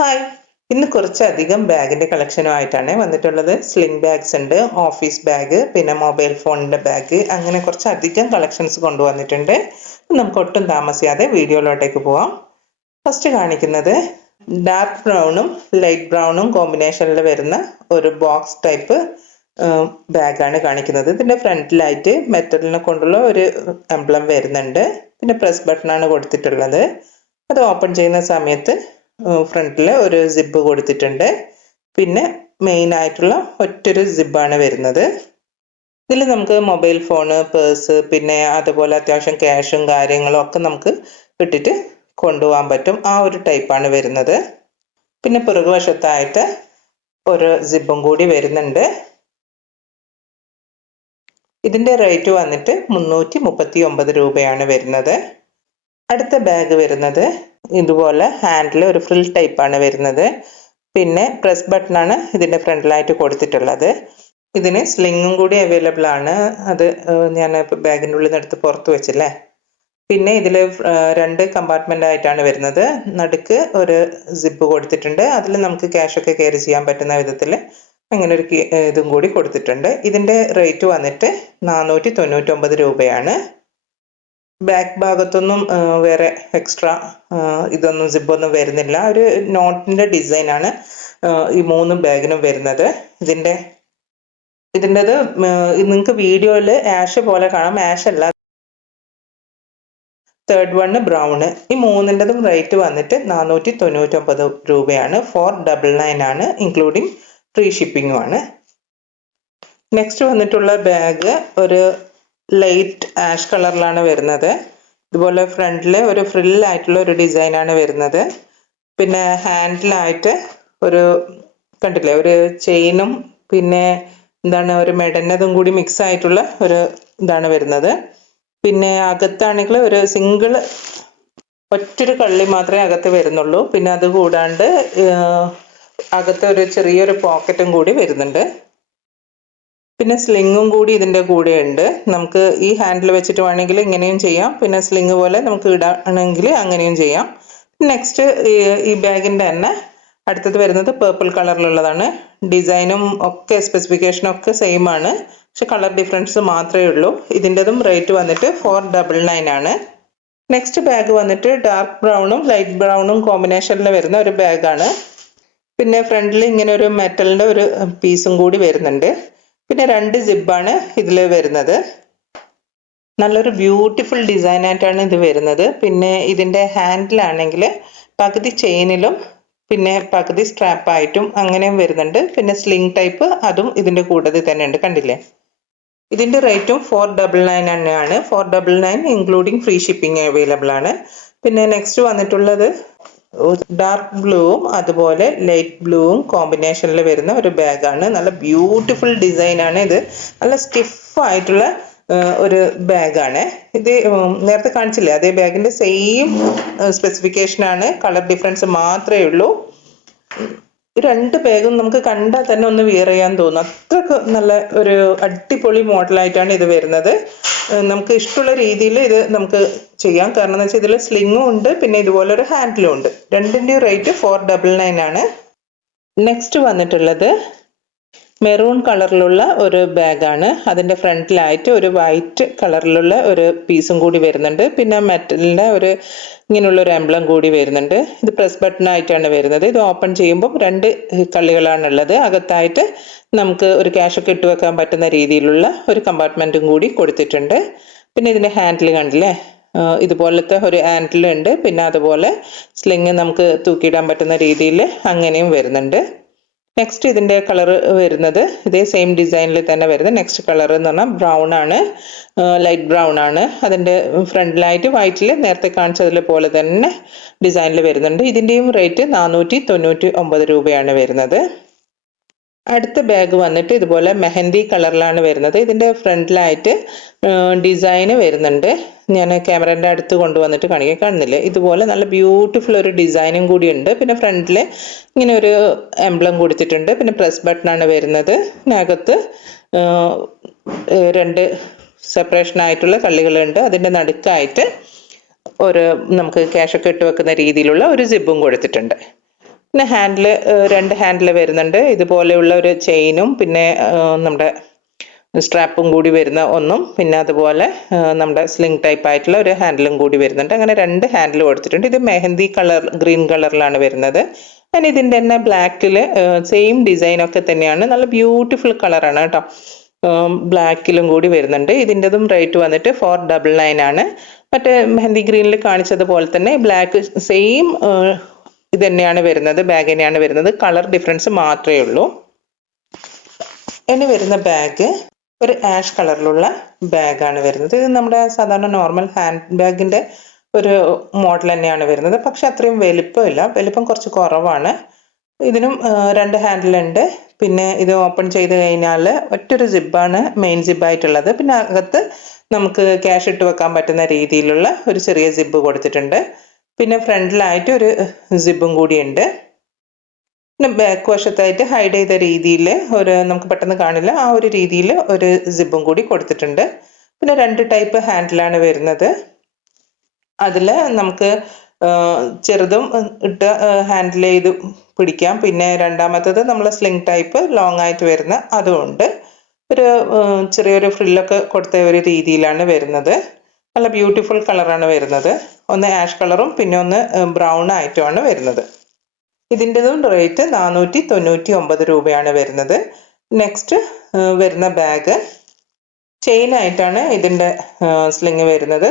Hi, ഇന്ന് കുറച്ചധികം ബാഗിന്റെ കളക്ഷനുമായിട്ടാണ് വന്നിട്ടുള്ളത്. സ്ലിംഗ് ബാഗ്സ് ഉണ്ട്, ഓഫീസ് ബാഗ്, പിന്നെ മൊബൈൽ ഫോണിന്റെ ബാഗ്, അങ്ങനെ കുറച്ചധികം കളക്ഷൻസ് കൊണ്ടുവന്നിട്ടുണ്ട്. നമുക്ക് ഒട്ടും താമസിയാതെ വീഡിയോയിലോട്ടേക്ക് പോവാം. ഫസ്റ്റ് കാണിക്കുന്നത് ഡാർക്ക് ബ്രൗണും ലൈറ്റ് ബ്രൗണും കോമ്പിനേഷനിൽ വരുന്ന ഒരു ബോക്സ് ടൈപ്പ് ബാഗാണ് കാണിക്കുന്നത്. ഇതിന്റെ ഫ്രണ്ടിലായിട്ട് മെറ്റലിനെ കൊണ്ടുള്ള ഒരു എംബ്ലം വരുന്നുണ്ട്. പിന്നെ പ്രസ് ബട്ടൺ ആണ് കൊടുത്തിട്ടുള്ളത്. അത് ഓപ്പൺ ചെയ്യുന്ന സമയത്ത് ഫ്രണ്ടിൽ ഒരു സിബ് കൊടുത്തിട്ടുണ്ട്. പിന്നെ മെയിൻ ആയിട്ടുള്ള ഒറ്റൊരു സിബാണ് വരുന്നത്. ഇതിൽ നമുക്ക് മൊബൈൽ ഫോണ്, പേഴ്സ്, പിന്നെ അതുപോലെ അത്യാവശ്യം ക്യാഷും കാര്യങ്ങളും ഒക്കെ നമുക്ക് ഇട്ടിട്ട് കൊണ്ടുപോകാൻ പറ്റും. ആ ഒരു ടൈപ്പാണ് വരുന്നത്. പിന്നെ പുറകുവശത്തായിട്ട് ഒരു സിബും കൂടി വരുന്നുണ്ട്. ഇതിന്റെ റേറ്റ് വന്നിട്ട് 339 രൂപയാണ് വരുന്നത്. അടുത്ത ബാഗ് വരുന്നത് ഇതുപോലെ ഹാൻഡിൽ ഒരു ഫ്രിൽ ടൈപ്പാണ് വരുന്നത്. പിന്നെ പ്രസ് ബട്ടൺ ആണ് ഇതിന്റെ ഫ്രണ്ടിലായിട്ട് കൊടുത്തിട്ടുള്ളത്. ഇതിന് സ്ലിങ്ങും കൂടി അവൈലബിൾ ആണ്. അത് ഞാൻ ബാഗിൻ്റെ ഉള്ളിൽ നിന്ന് എടുത്ത് പുറത്ത് വെച്ചില്ലേ. പിന്നെ ഇതിൽ 2 കമ്പാർട്ട്മെന്റ് ആയിട്ടാണ് വരുന്നത്. നടുക്ക് ഒരു സിപ്പ് കൊടുത്തിട്ടുണ്ട്. അതിൽ നമുക്ക് ക്യാഷ് ഒക്കെ ക്യാരി ചെയ്യാൻ പറ്റുന്ന വിധത്തിൽ അങ്ങനെ ഒരു ഇതും കൂടി കൊടുത്തിട്ടുണ്ട്. ഇതിന്റെ റേറ്റ് വന്നിട്ട് 499 രൂപയാണ്. ബാക്ക് ഭാഗത്തൊന്നും വേറെ എക്സ്ട്രാ ഇതൊന്നും സിബൊന്നും വരുന്നില്ല. ഒരു നോട്ടിന്റെ ഡിസൈൻ ആണ് ഈ 3 ബാഗിനും വരുന്നത്. ഇതിൻ്റെത് നിങ്ങൾക്ക് വീഡിയോയിൽ ആഷ് പോലെ കാണാം. ആഷ് അല്ല, തേർഡ് വണ് ബ്രൗണ്. ഈ 3ൻ്റെതും റേറ്റ് വന്നിട്ട് 499 രൂപയാണ്. 499 ആണ്, ഇൻക്ലൂഡിങ് ഫ്രീ ഷിപ്പിംഗും ആണ്. നെക്സ്റ്റ് വന്നിട്ടുള്ള ബാഗ് ഒരു ലൈറ്റ് ആഷ് കളറിലാണ് വരുന്നത്. ഇതുപോലെ ഫ്രണ്ടിൽ ഒരു ഫ്രില്ലായിട്ടുള്ള ഒരു ഡിസൈൻ ആണ് വരുന്നത്. പിന്നെ ഹാൻഡിലായിട്ട് ഒരു കണ്ടില്ലേ, ഒരു ചെയിനും പിന്നെ എന്താണ് ഒരു മെഡന്നതും കൂടി മിക്സ് ആയിട്ടുള്ള ഒരു ഇതാണ് വരുന്നത്. പിന്നെ അകത്താണെങ്കിൽ ഒരു സിംഗിൾ ഒറ്റൊരു കള്ളി മാത്രമേ അകത്ത് വരുന്നുള്ളൂ. പിന്നെ അത് കൂടാണ്ട് അകത്ത് ഒരു ചെറിയൊരു പോക്കറ്റും കൂടി വരുന്നുണ്ട്. പിന്നെ സ്ലിങ്ങും കൂടി ഇതിൻ്റെ കൂടെ ഉണ്ട്. നമുക്ക് ഈ ഹാൻഡിൽ വെച്ചിട്ട് വേണമെങ്കിൽ ഇങ്ങനെയും ചെയ്യാം. പിന്നെ സ്ലിങ് പോലെ നമുക്ക് ഇടാണെങ്കിൽ അങ്ങനെയും ചെയ്യാം. നെക്സ്റ്റ് ഈ ബാഗിൻ്റെ തന്നെ അടുത്തത് വരുന്നത് പേർപ്പിൾ കളറിലുള്ളതാണ്. ഡിസൈനും ഒക്കെ സ്പെസിഫിക്കേഷനും ഒക്കെ സെയിം ആണ്, പക്ഷെ കളർ ഡിഫറൻസ് മാത്രമേ ഉള്ളൂ. ഇതിൻ്റെതും റേറ്റ് വന്നിട്ട് 499 ആണ്. നെക്സ്റ്റ് ബാഗ് വന്നിട്ട് ഡാർക്ക് ബ്രൗണും ലൈറ്റ് ബ്രൗണും കോമ്പിനേഷനിൽ വരുന്ന ഒരു ബാഗാണ്. പിന്നെ ഫ്രണ്ടിൽ ഇങ്ങനെ ഒരു മെറ്റലിൻ്റെ ഒരു പീസും കൂടി വരുന്നുണ്ട്. പിന്നെ 2 സിബാണ് ഇതിൽ വരുന്നത്. നല്ലൊരു ബ്യൂട്ടിഫുൾ ഡിസൈൻ ആയിട്ടാണ് ഇത് വരുന്നത്. പിന്നെ ഇതിൻ്റെ ഹാൻഡിലാണെങ്കിൽ പകുതി ചെയിനിലും പിന്നെ പകുതി സ്ട്രാപ്പായിട്ടും അങ്ങനെയും വരുന്നുണ്ട്. പിന്നെ സ്ലിംഗ് ടൈപ്പ് അതും ഇതിൻ്റെ കൂട്ടത്തിൽ തന്നെ ഉണ്ട്, കണ്ടില്ലേ. ഇതിൻ്റെ റേറ്റും 499 തന്നെയാണ്. 499 ഇൻക്ലൂഡിങ് ഫ്രീ ഷിപ്പിംഗ് അവൈലബിൾ ആണ്. പിന്നെ നെക്സ്റ്റ് വന്നിട്ടുള്ളത് ഡാർക്ക് ബ്ലൂവും അതുപോലെ ലൈറ്റ് ബ്ലൂവും കോമ്പിനേഷനിൽ വരുന്ന ഒരു ബാഗാണ്. നല്ല ബ്യൂട്ടിഫുൾ ഡിസൈൻ ആണ്. ഇത് നല്ല സ്റ്റിഫ് ആയിട്ടുള്ള ഒരു ബാഗാണ്. ഇത് നേരത്തെ കാണിച്ചില്ലേ, അതേ ബാഗിന്റെ സെയിം സ്പെസിഫിക്കേഷൻ ആണ്, കളർ ഡിഫറൻസ് മാത്രമേ ഉള്ളൂ. 2 ബാഗും നമുക്ക് കണ്ടാൽ തന്നെ ഒന്ന് വിയർ ചെയ്യാൻ തോന്നും. അത്രക്ക് നല്ല ഒരു അടിപൊളി മോഡലായിട്ടാണ് ഇത് വരുന്നത്. നമുക്ക് ഇഷ്ടമുള്ള രീതിയിൽ ഇത് നമുക്ക് ചെയ്യാം. കാരണം എന്ന് വെച്ചാൽ ഇതിൽ സ്ലിങ്ങും ഉണ്ട്, പിന്നെ ഇതുപോലെ ഒരു ഹാൻഡിലും ഉണ്ട്. 2ൻ്റെയും റേറ്റ് 499 ആണ്. നെക്സ്റ്റ് വന്നിട്ടുള്ളത് മെറൂൺ കളറിലുള്ള ഒരു ബാഗാണ്. അതിൻ്റെ ഫ്രണ്ടിലായിട്ട് ഒരു വൈറ്റ് കളറിലുള്ള ഒരു പീസും കൂടി വരുന്നുണ്ട്. പിന്നെ മെറ്റലിൻ്റെ ഒരു ഇങ്ങനെയുള്ള ഒരു എംബ്ലം കൂടി വരുന്നുണ്ട്. ഇത് പ്രസ് ബട്ടൺ ആയിട്ടാണ് വരുന്നത്. ഇത് ഓപ്പൺ ചെയ്യുമ്പോൾ 2 കള്ളികളാണുള്ളത്. അകത്തായിട്ട് നമുക്ക് ഒരു ക്യാഷൊക്കെ ഇട്ട് വെക്കാൻ പറ്റുന്ന രീതിയിലുള്ള ഒരു കമ്പാർട്ട്മെൻറ്റും കൂടി കൊടുത്തിട്ടുണ്ട്. പിന്നെ ഇതിൻ്റെ ഹാൻഡിൽ കണ്ടില്ലേ, ഇതുപോലത്തെ ഒരു ഹാൻഡിൽ ഉണ്ട്. പിന്നെ അതുപോലെ സ്ലിങ് നമുക്ക് തൂക്കിയിടാൻ പറ്റുന്ന രീതിയിൽ അങ്ങനെയും വരുന്നുണ്ട്. നെക്സ്റ്റ് ഇതിൻ്റെ കളർ വരുന്നത് ഇതേ സെയിം ഡിസൈനിൽ തന്നെ വരുന്നത്. നെക്സ്റ്റ് കളർ എന്ന് പറഞ്ഞാൽ ബ്രൗൺ ആണ്, ലൈറ്റ് ബ്രൗൺ ആണ്. അതിൻ്റെ ഫ്രണ്ടിലായിട്ട് വൈറ്റിൽ നേരത്തെ കാണിച്ചതിൽ പോലെ തന്നെ ഡിസൈനിൽ വരുന്നുണ്ട്. ഇതിൻ്റെയും റേറ്റ് 499 രൂപയാണ് വരുന്നത്. അടുത്ത ബാഗ് വന്നിട്ട് ഇതുപോലെ മെഹന്തി കളറിലാണ് വരുന്നത്. ഇതിൻ്റെ ഫ്രണ്ടിലായിട്ട് ഡിസൈന് വരുന്നുണ്ട്. ഞാൻ ക്യാമറേൻ്റെ അടുത്ത് കൊണ്ടുവന്നിട്ട് കാണുന്നില്ലേ, ഇതുപോലെ നല്ല ബ്യൂട്ടിഫുൾ ഒരു ഡിസൈനും കൂടി ഉണ്ട്. പിന്നെ ഫ്രണ്ടിൽ ഇങ്ങനെ ഒരു എംബ്ലം കൊടുത്തിട്ടുണ്ട്. പിന്നെ പ്രസ് ബട്ടൺ ആണ് വരുന്നത്. ഇതിനകത്ത് 2 സെപ്പറേഷൻ ആയിട്ടുള്ള കള്ളികളുണ്ട്. അതിൻ്റെ നടുക്കായിട്ട് ഒരു നമുക്ക് ക്യാഷൊക്കെ ഇട്ട് വെക്കുന്ന രീതിയിലുള്ള ഒരു സിബും കൊടുത്തിട്ടുണ്ട്. പിന്നെ ഹാൻഡിൽ 2 ഹാൻഡിൽ വരുന്നുണ്ട്. ഇതുപോലെയുള്ള ഒരു ചെയിനും പിന്നെ നമ്മുടെ സ്ട്രാപ്പും കൂടി വരുന്ന ഒന്നും, പിന്നെ അതുപോലെ നമ്മുടെ സ്ലിംഗ് ടൈപ്പ് ആയിട്ടുള്ള ഒരു ഹാൻഡിലും കൂടി വരുന്നുണ്ട്. അങ്ങനെ 2 ഹാൻഡിൽ കൊടുത്തിട്ടുണ്ട്. ഇത് മെഹന്തി കളർ ഗ്രീൻ കളറിലാണ് വരുന്നത്. ഞാൻ ഇതിൻ്റെ തന്നെ ബ്ലാക്കിൽ സെയിം ഡിസൈൻ ഒക്കെ തന്നെയാണ്. നല്ല ബ്യൂട്ടിഫുൾ കളറാണ് കേട്ടോ. ബ്ലാക്കിലും കൂടി വരുന്നുണ്ട്. ഇതിൻ്റെതും റേറ്റ് വന്നിട്ട് 499 ആണ്. മറ്റേ മെഹന്തി ഗ്രീനിൽ കാണിച്ചതുപോലെ തന്നെ ബ്ലാക്ക് സെയിം ഇത് തന്നെയാണ് വരുന്നത്, ബാഗ് തന്നെയാണ് വരുന്നത്. കളർ ഡിഫറൻസ് മാത്രമേ ഉള്ളൂ. ഇനി വരുന്ന ബാഗ് ഒരു ആഷ് കളറിലുള്ള ബാഗാണ് വരുന്നത്. ഇത് നമ്മുടെ സാധാരണ നോർമൽ ഹാൻഡ് ബാഗിൻ്റെ ഒരു മോഡൽ തന്നെയാണ് വരുന്നത്. പക്ഷെ അത്രയും വലിപ്പമില്ല, വലിപ്പം കുറച്ച് കുറവാണ്. ഇതിനും 2 ഹാൻഡിലുണ്ട്. പിന്നെ ഇത് ഓപ്പൺ ചെയ്ത് കഴിഞ്ഞാൽ ഒറ്റൊരു സിബാണ് മെയിൻ സിബായിട്ടുള്ളത്. പിന്നെ അകത്ത് നമുക്ക് ക്യാഷ് ഇട്ട് വെക്കാൻ പറ്റുന്ന രീതിയിലുള്ള ഒരു ചെറിയ സിബ് കൊടുത്തിട്ടുണ്ട്. പിന്നെ ഫ്രണ്ടിലായിട്ട് ഒരു സിബും കൂടിയുണ്ട്. പിന്നെ ബാക്ക് വശത്തായിട്ട് ഹൈഡ് ചെയ്ത രീതിയിൽ ഒരു നമുക്ക് പെട്ടെന്ന് കാണില്ല ആ ഒരു രീതിയിൽ ഒരു സിബും കൂടി കൊടുത്തിട്ടുണ്ട്. പിന്നെ 2 ടൈപ്പ് ഹാൻഡിലാണ് വരുന്നത്. അതിൽ നമുക്ക് ചെറുതും ഇട്ട് ഹാൻഡിൽ ചെയ്ത് പിടിക്കാം. പിന്നെ രണ്ടാമത്തത് നമ്മൾ സ്ലിംഗ് ടൈപ്പ് ലോങ് ആയിട്ട് വരുന്ന അതുമുണ്ട്. ഒരു ചെറിയൊരു ഫ്രില്ലൊക്കെ കൊടുത്ത ഒരു രീതിയിലാണ് വരുന്നത്. നല്ല ബ്യൂട്ടിഫുൾ കളറാണ് വരുന്നത്. ഒന്ന് ആഷ് കളറും പിന്നെ ഒന്ന് ബ്രൗൺ ആയിട്ടുമാണ് വരുന്നത്. ഇതിൻ്റെതും റേറ്റ് 499 രൂപയാണ് വരുന്നത്. നെക്സ്റ്റ് വരുന്ന ബാഗ് ചെയിൻ ആയിട്ടാണ് ഇതിൻ്റെ സ്ലിങ് വരുന്നത്.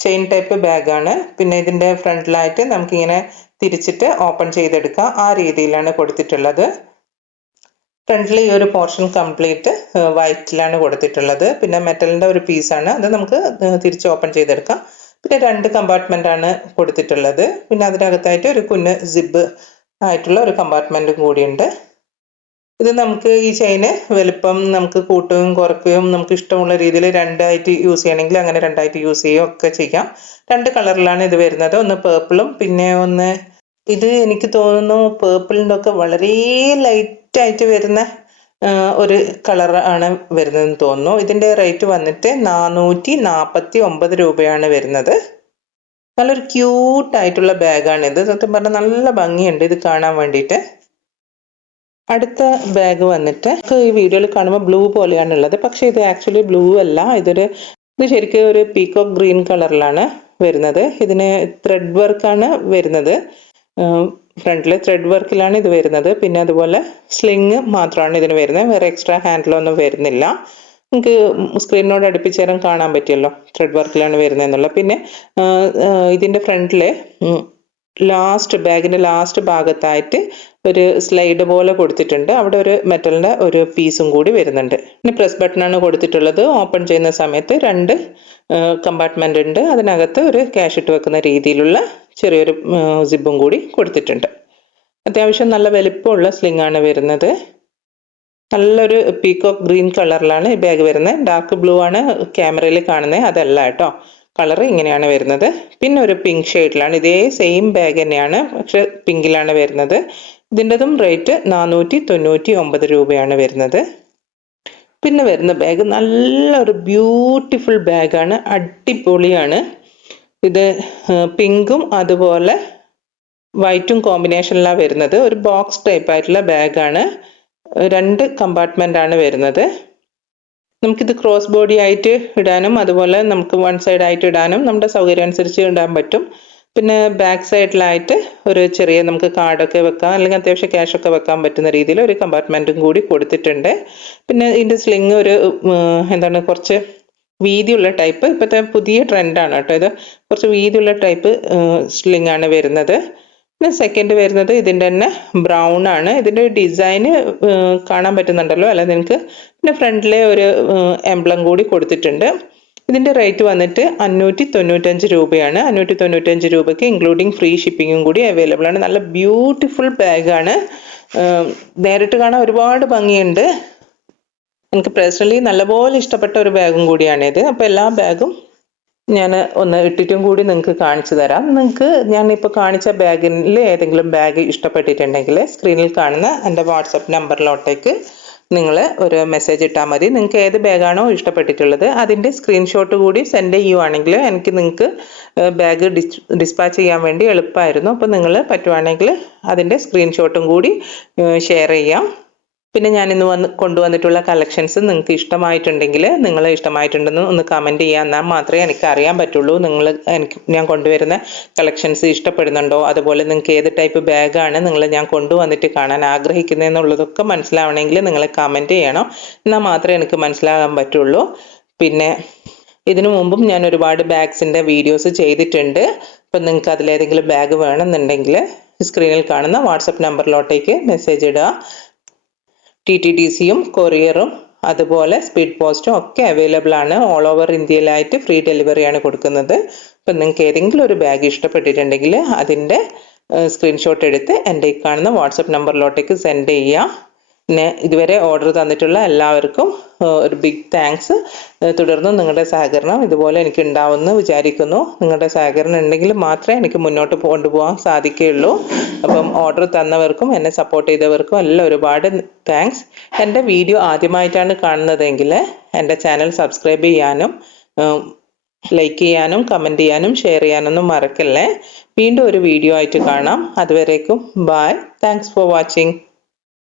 ചെയിൻ ടൈപ്പ് ബാഗാണ്. പിന്നെ ഇതിൻ്റെ ഫ്രണ്ടിലായിട്ട് നമുക്കിങ്ങനെ തിരിച്ചിട്ട് ഓപ്പൺ ചെയ്തെടുക്കാം. ആ രീതിയിലാണ് കൊടുത്തിട്ടുള്ളത്. ഫ്രണ്ടിൽ ഈ ഒരു പോർഷൻ കംപ്ലീറ്റ് വൈറ്റിലാണ് കൊടുത്തിട്ടുള്ളത്. പിന്നെ മെറ്റലിൻ്റെ ഒരു പീസാണ്, അത് നമുക്ക് തിരിച്ച് ഓപ്പൺ ചെയ്തെടുക്കാം. പിന്നെ 2 കമ്പാർട്ട്മെൻ്റ് ആണ് കൊടുത്തിട്ടുള്ളത്. പിന്നെ അതിനകത്തായിട്ട് ഒരു കുഞ്ഞ് സിബ് ആയിട്ടുള്ള ഒരു കമ്പാർട്ട്മെൻറ്റും കൂടിയുണ്ട്. ഇത് നമുക്ക് ഈ ചെയിന് വലുപ്പം നമുക്ക് കൂട്ടുകയും കുറയ്ക്കുകയും നമുക്ക് ഇഷ്ടമുള്ള രീതിയിൽ 2 ആയിട്ട് യൂസ് ചെയ്യണമെങ്കിൽ അങ്ങനെ 2 ആയിട്ട് യൂസ് ചെയ്യുകയും ഒക്കെ ചെയ്യാം. 2 കളറിലാണ് ഇത് വരുന്നത്. ഒന്ന് പേർപ്പിളും പിന്നെ ഒന്ന് ഇത് എനിക്ക് തോന്നുന്നു പേർപ്പിളിൻ്റെ ഒക്കെ വളരെ ലൈറ്റായിട്ട് വരുന്ന ഒരു കളർ ആണ് വരുന്നതെന്ന് തോന്നുന്നു. ഇതിൻ്റെ റേറ്റ് വന്നിട്ട് 449 രൂപയാണ് വരുന്നത്. നല്ലൊരു ക്യൂട്ടായിട്ടുള്ള ബാഗാണിത്. സത്യം പറഞ്ഞാൽ നല്ല ഭംഗിയുണ്ട് ഇത് കാണാൻ വേണ്ടിയിട്ട്. അടുത്ത ബാഗ് വന്നിട്ട് ഈ വീഡിയോയിൽ കാണുമ്പോൾ ബ്ലൂ പോലെയാണുള്ളത്, പക്ഷേ ഇത് ആക്ച്വലി ബ്ലൂ അല്ല. ഇത് ശരിക്കും ഒരു പീകോക്ക് ഗ്രീൻ കളറിലാണ് വരുന്നത്. ഇതിന് ത്രെഡ് വർക്കാണ് വരുന്നത്. ഫ്രണ്ടിൽ ത്രെഡ് വർക്കിലാണ് ഇത് വരുന്നത്. പിന്നെ അതുപോലെ സ്ലിങ് മാത്രമാണ് ഇതിന് വരുന്നത്. വേറെ എക്സ്ട്രാ ഹാൻഡിലൊന്നും വരുന്നില്ല. നമുക്ക് സ്ക്രീനിനോട് അടുപ്പിച്ച് തരാൻ കാണാൻ പറ്റുമല്ലോ ത്രെഡ് വർക്കിലാണ് വരുന്നതെന്നുള്ളത്. പിന്നെ ഇതിൻ്റെ ഫ്രണ്ടിൽ ബാഗിൻ്റെ ലാസ്റ്റ് ഭാഗത്തായിട്ട് ഒരു സ്ലൈഡ് പോലെ കൊടുത്തിട്ടുണ്ട്. അവിടെ ഒരു മെറ്റലിൻ്റെ ഒരു പീസും കൂടി വരുന്നുണ്ട്. പിന്നെ പ്രസ് ബട്ടണാണ് കൊടുത്തിട്ടുള്ളത്. ഓപ്പൺ ചെയ്യുന്ന സമയത്ത് 2 കമ്പാർട്ട്മെൻ്റ് ഉണ്ട്. അതിനകത്ത് ഒരു ക്യാഷ് ഇട്ട് വെക്കുന്ന രീതിയിലുള്ള ചെറിയൊരു സിബും കൂടി കൊടുത്തിട്ടുണ്ട്. അത്യാവശ്യം നല്ല വലിപ്പമുള്ള സ്ലിംഗ് ആണ് വരുന്നത്. നല്ലൊരു പീകോക്ക് ഗ്രീൻ കളറിലാണ് ഈ ബാഗ് വരുന്നത്. ഡാർക്ക് ബ്ലൂ ആണ് ക്യാമറയിൽ കാണുന്നത്, അതല്ല കേട്ടോ. കളർ ഇങ്ങനെയാണ് വരുന്നത്. പിന്നെ ഒരു പിങ്ക് ഷെയ്ഡിലാണ്, ഇതേ സെയിം ബാഗ് തന്നെയാണ് പക്ഷെ പിങ്കിലാണ് വരുന്നത്. ഇതിൻ്റെതും റേറ്റ് 499 രൂപയാണ് വരുന്നത്. പിന്നെ വരുന്ന ബാഗ് നല്ലൊരു ബ്യൂട്ടിഫുൾ ബാഗാണ്, അടിപൊളിയാണ്. ഇത് പിങ്കും അതുപോലെ വൈറ്റും കോമ്പിനേഷനിലാണ് വരുന്നത്. ഒരു ബോക്സ് ടൈപ്പ് ആയിട്ടുള്ള ബാഗാണ്. 2 കമ്പാർട്ട്മെൻ്റ് ആണ് വരുന്നത്. നമുക്കിത് ക്രോസ് ബോഡി ആയിട്ട് ഇടാനും അതുപോലെ നമുക്ക് 1 സൈഡ് ആയിട്ട് ഇടാനും നമ്മുടെ സൗകര്യം അനുസരിച്ച് ഇടാൻ പറ്റും. പിന്നെ ബാക്ക് സൈഡിലായിട്ട് ഒരു ചെറിയ നമുക്ക് കാർഡൊക്കെ വെക്കാം, അല്ലെങ്കിൽ അത്യാവശ്യം ക്യാഷൊക്കെ വെക്കാൻ പറ്റുന്ന രീതിയിൽ ഒരു കമ്പാർട്ട്മെൻറ്റും കൂടി കൊടുത്തിട്ടുണ്ട്. പിന്നെ ഇതിൻ്റെ സ്ലിങ് ഒരു കുറച്ച് വീതിയുള്ള ടൈപ്പ്, ഇപ്പോഴത്തെ പുതിയ ട്രെൻഡാണ് കേട്ടോ ഇത്. കുറച്ച് വീതിയുള്ള ടൈപ്പ് സ്ലിങ് ആണ് വരുന്നത്. പിന്നെ സെക്കൻഡ് വരുന്നത് ഇതിൻ്റെ തന്നെ ബ്രൗൺ ആണ്. ഇതിൻ്റെ ഡിസൈന് കാണാൻ പറ്റുന്നുണ്ടല്ലോ അല്ല നിങ്ങൾക്ക്. പിന്നെ ഫ്രണ്ടിലെ ഒരു എംബ്ലം കൂടി കൊടുത്തിട്ടുണ്ട്. ഇതിൻ്റെ റേറ്റ് വന്നിട്ട് 595 രൂപയാണ്. 595 രൂപയ്ക്ക് ഇൻക്ലൂഡിങ് ഫ്രീ ഷിപ്പിങ്ങും കൂടി അവൈലബിൾ ആണ്. നല്ല ബ്യൂട്ടിഫുൾ ബാഗാണ്. നേരിട്ട് കാണാൻ ഒരുപാട് ഭംഗിയുണ്ട്. എനിക്ക് പേഴ്സണലി നല്ലപോലെ ഇഷ്ടപ്പെട്ട ഒരു ബാഗും കൂടിയാണിത്. അപ്പോൾ എല്ലാ ബാഗും ഞാൻ ഒന്ന് ഇട്ടിട്ടും കൂടി നിങ്ങൾക്ക് കാണിച്ചു തരാം. നിങ്ങൾക്ക് ഞാനിപ്പോൾ കാണിച്ച ബാഗിൽ ഏതെങ്കിലും ബാഗ് ഇഷ്ടപ്പെട്ടിട്ടുണ്ടെങ്കിൽ സ്ക്രീനിൽ കാണുന്ന എൻ്റെ വാട്സപ്പ് നമ്പറിലോട്ടേക്ക് നിങ്ങൾ ഒരു മെസ്സേജ് ഇട്ടാൽ മതി. നിങ്ങൾക്ക് ഏത് ബാഗാണോ ഇഷ്ടപ്പെട്ടിട്ടുള്ളത് അതിൻ്റെ സ്ക്രീൻഷോട്ട് കൂടി സെൻഡ് ചെയ്യുവാണെങ്കിൽ നിങ്ങൾക്ക് ബാഗ് ഡിസ്പാച്ച് ചെയ്യാൻ വേണ്ടി എളുപ്പമായിരുന്നു. അപ്പോൾ നിങ്ങൾ പറ്റുവാണെങ്കിൽ അതിൻ്റെ സ്ക്രീൻഷോട്ടും കൂടി ഷെയർ ചെയ്യാം. പിന്നെ ഞാൻ ഇന്ന് കൊണ്ടുവന്നിട്ടുള്ള കളക്ഷൻസ് നിങ്ങൾക്ക് ഇഷ്ടമായിട്ടുണ്ടെങ്കിൽ നിങ്ങൾ ഇഷ്ടമായിട്ടുണ്ടെന്ന് ഒന്ന് കമൻറ്റ് ചെയ്യുക. എന്നാൽ മാത്രമേ എനിക്ക് അറിയാൻ പറ്റുള്ളൂ ഞാൻ കൊണ്ടുവരുന്ന കളക്ഷൻസ് ഇഷ്ടപ്പെടുന്നുണ്ടോ, അതുപോലെ നിങ്ങൾക്ക് ഏത് ടൈപ്പ് ബാഗാണ് ഞാൻ കൊണ്ടുവന്നിട്ട് കാണാൻ ആഗ്രഹിക്കുന്നതെന്നുള്ളതൊക്കെ മനസ്സിലാവണമെങ്കിൽ നിങ്ങൾ കമൻറ്റ് ചെയ്യണം. എന്നാൽ മാത്രമേ എനിക്ക് മനസ്സിലാകാൻ പറ്റുള്ളൂ. പിന്നെ ഇതിനു മുമ്പും ഞാൻ ഒരുപാട് ബാഗ്സിൻ്റെ വീഡിയോസ് ചെയ്തിട്ടുണ്ട്. അപ്പം നിങ്ങൾക്ക് അതിലേതെങ്കിലും ബാഗ് വേണമെന്നുണ്ടെങ്കിൽ സ്ക്രീനിൽ കാണുന്ന വാട്സപ്പ് നമ്പറിലോട്ടേക്ക് മെസ്സേജ് ഇടുക. TTDCയും കൊറിയറും അതുപോലെ സ്പീഡ് പോസ്റ്റും ഒക്കെ അവൈലബിൾ ആണ്. ഓൾ ഓവർ ഇന്ത്യയിലായിട്ട് ഫ്രീ ഡെലിവറിയാണ് കൊടുക്കുന്നത്. അപ്പം നിങ്ങൾക്ക് ഏതെങ്കിലും ഒരു ബാഗ് ഇഷ്ടപ്പെട്ടിട്ടുണ്ടെങ്കിൽ അതിൻ്റെ സ്ക്രീൻഷോട്ട് എടുത്ത് എൻ്റെ ഈ കാണുന്ന വാട്സപ്പ് നമ്പറിലോട്ടേക്ക് സെൻഡ് ചെയ്യുക. പിന്നെ ഇതുവരെ ഓർഡർ തന്നിട്ടുള്ള എല്ലാവർക്കും ഒരു ബിഗ് താങ്ക്സ്. തുടർന്നും നിങ്ങളുടെ സഹകരണം ഇതുപോലെ എനിക്ക് ഉണ്ടാവുമെന്ന് വിചാരിക്കുന്നു. നിങ്ങളുടെ സഹകരണം ഉണ്ടെങ്കിൽ മാത്രമേ എനിക്ക് മുന്നോട്ട് കൊണ്ടുപോകാൻ സാധിക്കുകയുള്ളൂ. അപ്പം ഓർഡർ തന്നവർക്കും എന്നെ സപ്പോർട്ട് ചെയ്തവർക്കും എല്ലാം ഒരുപാട് താങ്ക്സ്. എൻ്റെ വീഡിയോ ആദ്യമായിട്ടാണ് കാണുന്നതെങ്കിൽ എൻ്റെ ചാനൽ സബ്സ്ക്രൈബ് ചെയ്യാനും ലൈക്ക് ചെയ്യാനും കമൻറ്റ് ചെയ്യാനും ഷെയർ ചെയ്യാനൊന്നും മറക്കല്ലേ. വീണ്ടും ഒരു വീഡിയോ ആയിട്ട് കാണാം. അതുവരേക്കും ബൈ. Thanks for watching.